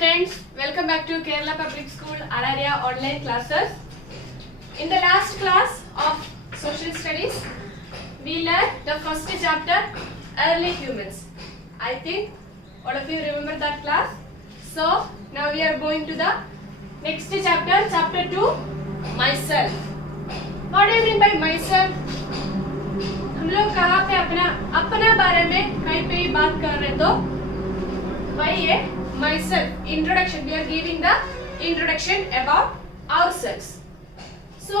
friends, welcome back to Kerala Public School Araria online classes. In the last class of social studies, we learned the first chapter, early humans. I think all of you remember that class. So now we are going to the next chapter, chapter 2, myself. What do you mean by myself? हम लोग कहाँ पे अपना बारे में कहीं पे बात कर रहे तो वही है myself. Introduction. We are giving the introduction about ourselves. So,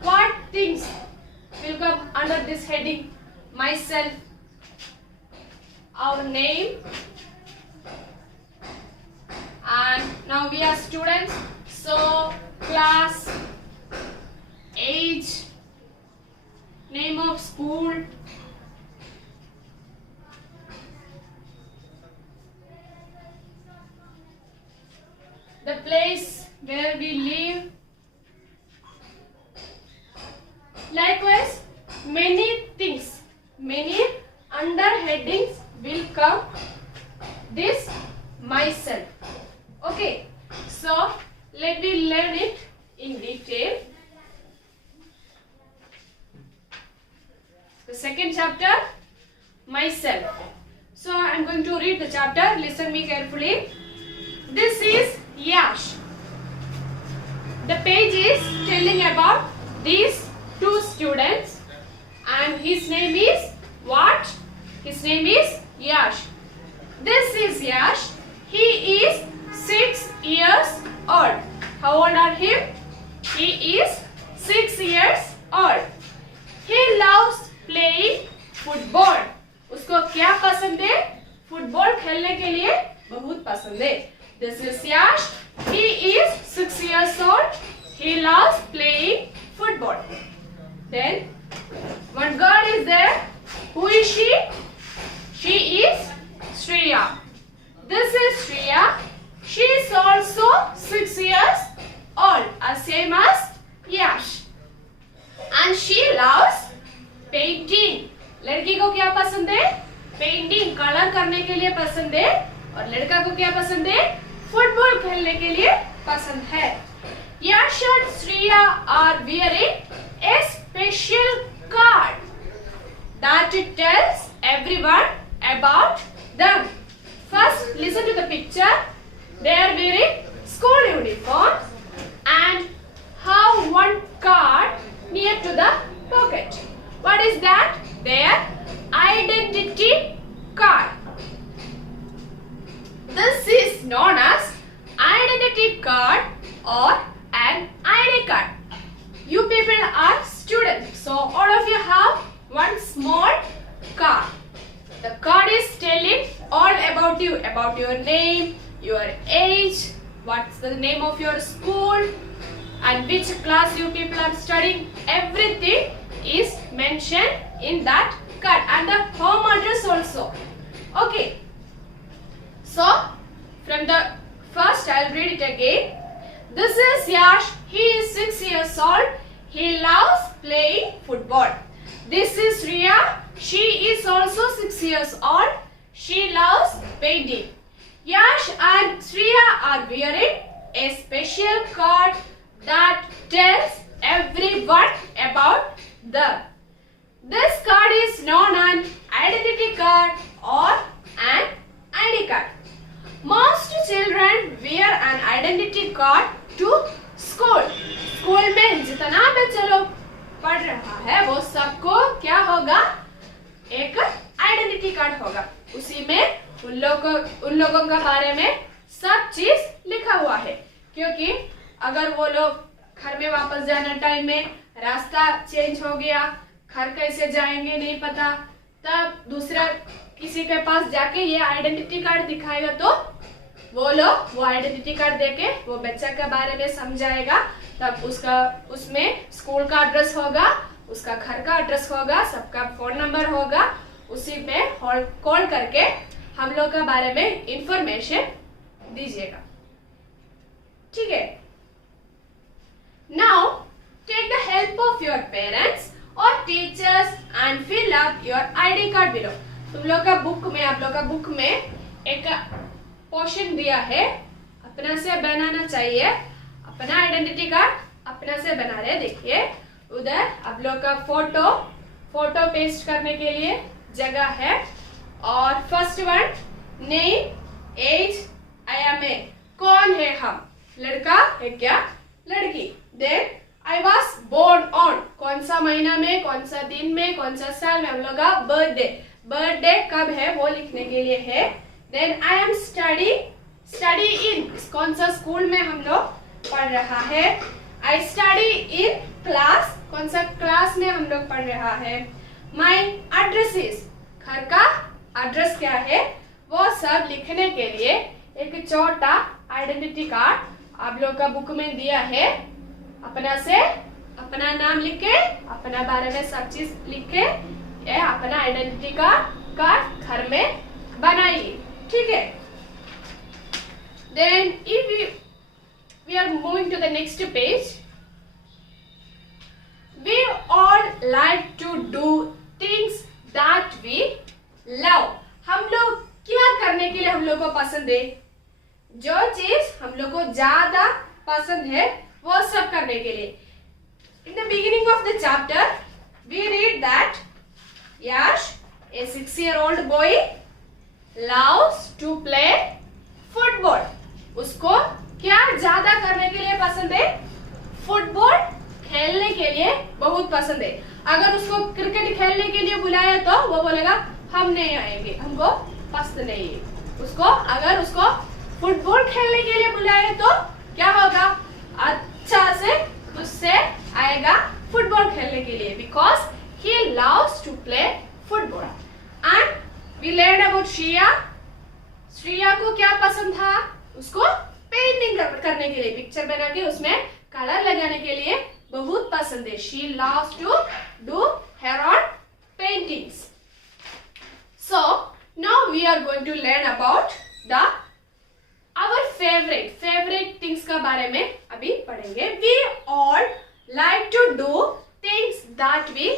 what things will come under this heading? Myself. Our name. And now we are students. So, class, age, name of school, the place where we live. Likewise, many things, many under headings will come this myself. Okay, so let me learn it in detail. The second chapter, myself. So I am going to read the chapter. Listen me carefully. This is Yash. The page is telling about these two students, and his name is what? His name is Yash. This is Yash. He is 6 years old. How old are him? He is 6 years old. He loves playing football. उसको क्या पसंद है? फुटबॉल खेलने के लिए बहुत पसंद है. This is Yash. He is 6 years old. He loves playing football. Then one girl is there. Who is she? She is Shreya. This is Shreya. She is also 6 years old, same as Yash. And she loves painting. लड़की को क्या पसंद है? Painting, colour करने के लिए पसंद है. और लड़का को क्या पसंद है? फुटबॉल खेलने के लिए पसंद है. Yash and Shreya are wearing a special card that tells everyone about them. First, listen to the picture. They are wearing school uniforms and have one card near to the pocket. What is that? Their identity card. This is known as identity card or an ID card. You people are students, so all of you have one small card. The card is telling all about you, about your name, your age, what's the name of your school, and which class you people are studying. Everything is mentioned in that card, and the home address also. Okay. So, from the first, I'll read it again. This is Yash. He is 6 years old. He loves playing football. This is Riya. She is also 6 years old. She loves painting. Yash and Shreya are wearing a special card that tells everyone about them. This card is known as an identity card or an ID card. Most children wear an identity card to school. School में जितना बच्चा लोग पढ़ रहा है वो सबको क्या होगा? एक आइडेंटिटी कार्ड होगा. उसी में उन लोगों का बारे में सब चीज लिखा हुआ है. क्योंकि अगर वो लोग घर में वापस जाने टाइम में रास्ता चेंज हो गया, घर कैसे जाएंगे नहीं पता, तब दूसरा किसी के पास जाके ये आइडेंटिटी कार्ड दिखाएगा तो वो लोग वो आइडेंटिटी कार्ड देके वो बच्चा के बारे में समझाएगा. तब उसमें स्कूल का एड्रेस होगा, उसका घर का एड्रेस होगा, सबका फोन नंबर होगा. उसी में कॉल करके हम लोग के बारे में इंफॉर्मेशन दीजिएगा. ठीक है. Now take the help of your parents or teachers and fill up your ID card below. तुम लोग का बुक में, आप लोग का बुक में एक पोर्शन दिया है अपना से बनाना चाहिए। अपना आइडेंटिटी कार्ड अपना से बना रहे। देखिए उधर आप लोग का फोटो पेस्ट करने के लिए जगह है। और first one, name, age, I am a, कौन है हम, लड़का है क्या लड़की। Then I was born on, कौन सा महीना में, कौन सा दिन में, कौन सा साल में, हम लोग का बर्थडे कब है वो लिखने के लिए है। Then I am study in, कौन सा स्कूल में हम लोग पढ़ रहा है। आई स्टडी इन क्लास, कौन सा क्लास में हम लोग पढ़ रहा है। माई एड्रेस इज, घर का एड्रेस क्या है वो सब लिखने के लिए एक छोटा आइडेंटिटी कार्ड आप लोग का बुक में दिया है। अपना से अपना नाम लिख के, अपना बारे में सब चीज लिख के ये अपना आइडेंटिटी कार्ड घर में बनाइए। ठीक है। Then if we are moving to the next page, we all like to do things that we love। हम लोग क्या करने के लिए हम लोग को पसंद है, जो चीज हम लोग को ज्यादा पसंद है वो सब करने के लिए। In the beginning of the chapter we read that Yash, a 6-year-old boy, loves to play football। उसको क्या ज्यादा करने के लिए पसंद है, फुटबॉल खेलने के लिए बहुत पसंद है। अगर उसको क्रिकेट खेलने के लिए बुलाया तो वो बोलेगा हम नहीं आएंगे, हमको पसंद नहीं है। अगर उसको फुटबॉल खेलने के लिए बुलाया तो क्या होगा, अच्छा से उससे आएगा फुटबॉल खेलने के लिए, because he loves to play football. And we learn about Shreya को क्या पसंद था, उसको पेंटिंग करने के लिए, पिक्चर बना के उसमें कलर लगाने के लिए बहुत पसंद है। She loves to do her own paintings. So now we are going to learn about our favorite things का बारे में अभी पढ़ेंगे। We all like to do things that we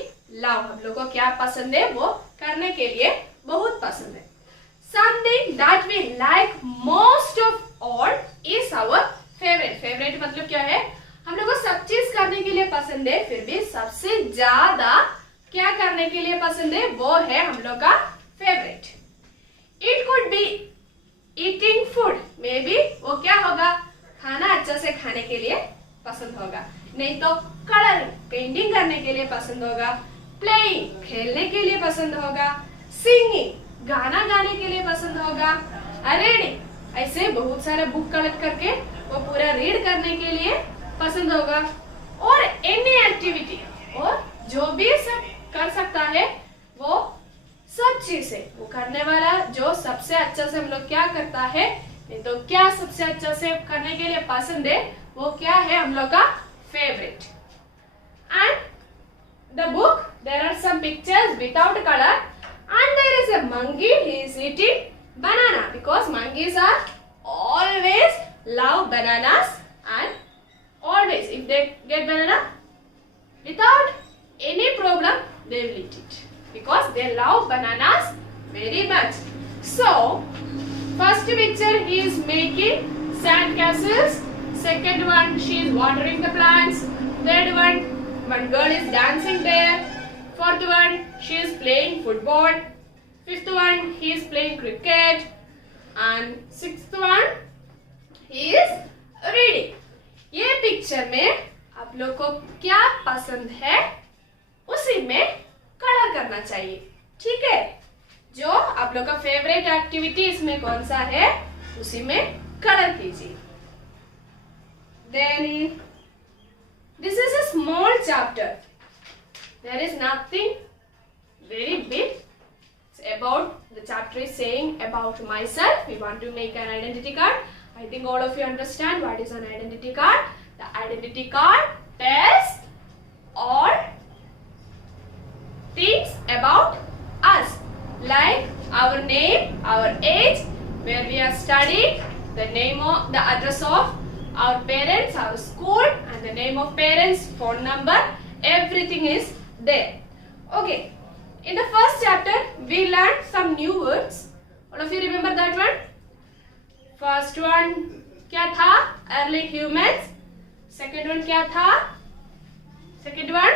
love। हम लोग को क्या पसंद है वो करने के लिए बहुत पसंद है। Something that we like most of all is our favorite मतलब क्या है, हम लोग को सब चीज करने के लिए पसंद है, फिर भी सबसे ज्यादा क्या करने के लिए पसंद है वो है हम लोग का favourite. It could be eating food, may be वो क्या होगा, खाना अच्छा से खाने के लिए पसंद होगा, नहीं तो कलर पेंटिंग करने के लिए पसंद होगा, प्लेइंग खेलने के लिए पसंद होगा, सिंगिंग गाना गाने के लिए पसंद होगा, रीडिंग ऐसे बहुत सारे बुक कलेक्ट करके वो पूरा रीड करने के लिए पसंद होगा, और एनी एक्टिविटी, और जो भी सब कर सकता है वो सब चीज है वो करने वाला, जो सबसे अच्छा से हम लोग क्या करता है, नहीं तो क्या सबसे अच्छा से करने के लिए पसंद है वो क्या है हम लोग का favourite. And the book there are some pictures without colour and there is a monkey, he is eating banana because monkeys are always love bananas, and always if they get banana without any problem they will eat it because they love bananas very much. So first picture he is making sand castles, second one she is watering the plants, third one girl is dancing there, fourth one she is playing football, fifth one he is playing cricket, and sixth one he is reading। ये पिक्चर में आप लोग को क्या पसंद है उसी में कलर करना चाहिए। ठीक है, जो आप लोग का फेवरेट एक्टिविटी इसमें कौन सा है उसी में कलर कीजिए। Then this is a small chapter. There is nothing very big. It's about, the chapter is saying about myself. We want to make an identity card. I think all of you understand what is an identity card. The identity card tells all things about us, like our name, our age, where we are studying, the name of, the address of our parents, our school, and the name of parents, phone number, everything is there. Okay, in the first chapter we learned some new words. All of you remember that one? First one, क्या था? Early humans. Second one क्या था? Second one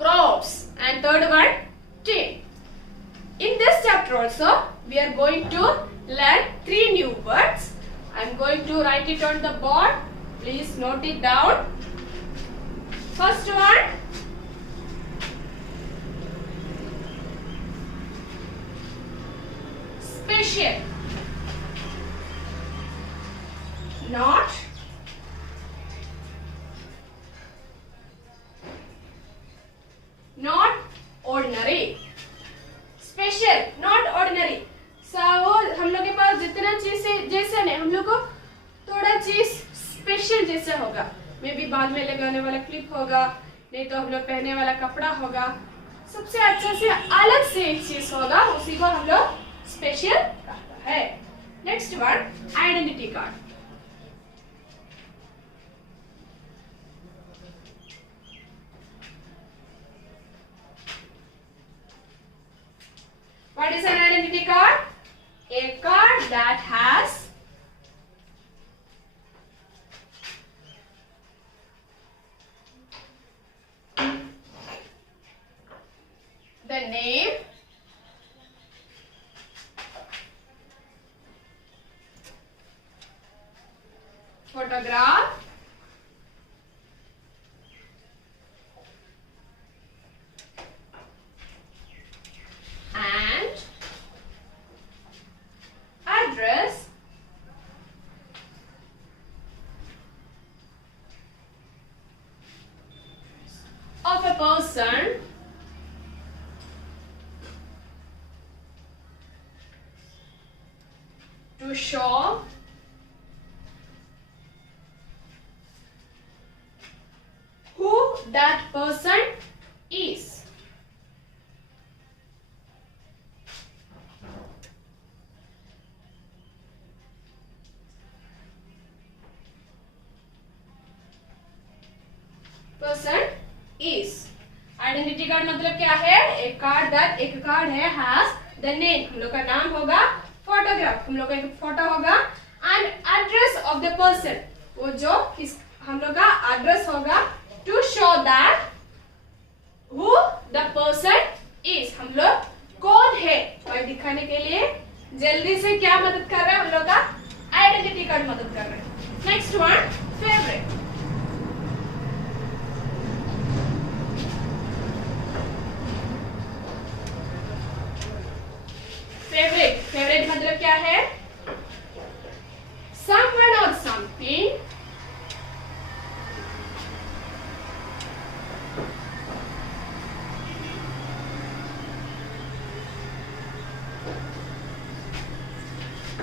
crops, and third one tea. In this chapter also we are going to learn 3 new words. I am going to write it on the board. Please note it down. First one, special. Not ordinary. Special, not ordinary. हम लोग के पास जितना चीज जैसे नहीं, हम लोग को थोड़ा चीज स्पेशल जैसे होगा. मे बी बाद में लगाने वाला क्लिप होगा, नहीं तो हम लोग पहनने वाला कपड़ा होगा. सबसे अच्छा से अलग से एक चीज होगा, उसी को हम लोग स्पेशल कहते हैं. Next one, identity card. What is an identity card? A card that has the name, photograph, and address of a person to show who that person is. Person is. Identity card मतलब क्या है? एक कार्ड है has the name, हम लोग का नाम होगा. फोटोग्राफ, हम लोग का एक फोटो होगा. And address of the person, वो जो हम लोग का एड्रेस होगा. To show that who the person is, हम लोग कौन है वह दिखाने के लिए जल्दी से क्या मदद कर रहे हैं? हम लोग का आइडेंटिटी कार्ड मदद कर रहे हैं. Next one, favourite. फेवरेट मतलब क्या है? someone or something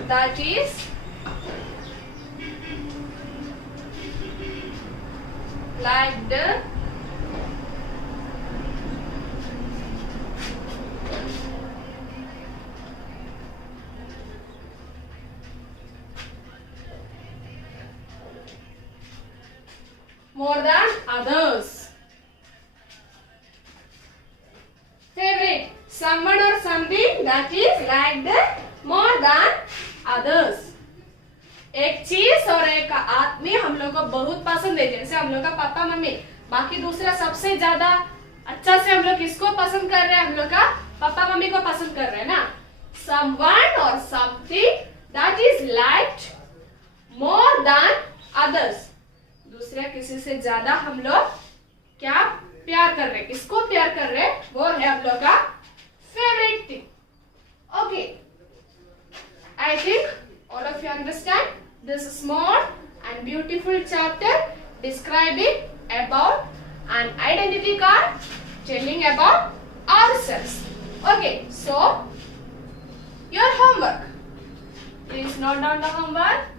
that is liked more than others. Favorite, someone or something that is liked more than others. एक चीज और एक आदमी हम लोग को बहुत पसंद है. जैसे हम लोग का पापा मम्मी, बाकी दूसरा सबसे ज्यादा अच्छा से हम लोग किसको पसंद कर रहे हैं? हम लोग का पापा मम्मी को पसंद कर रहे हैं ना. someone or something that is liked more than others. दूसरा किसी से ज्यादा हम लोग क्या प्यार कर रहे हैं? किसको प्यार कर रहे हैं? वो है हम लोग का favourite thing. Okay, I think all of you understand this small and beautiful chapter describing about an identity card, telling about ourselves. Okay, so your homework, please note down the homework.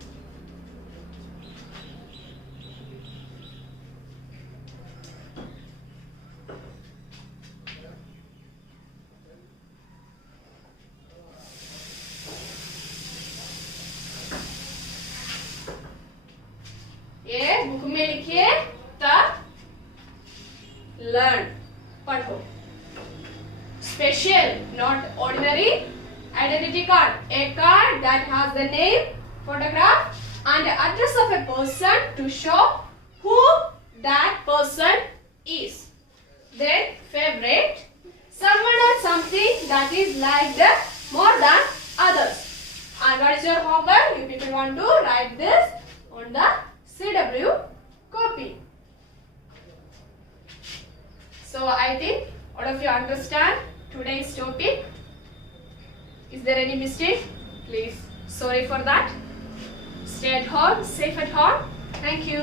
ये बुक में लिखिए the learn, पढ़ो. Special, not ordinary. Identity card, a card that has the name, photograph and address of a person to show who that person is. Then favorite, someone or something that is liked more than others. And what is your homework? You people want to write this on the CW copy. So I think all of you understand today's topic. Is there any mistake? Please, sorry for that. Stay at home, safe at home. Thank you.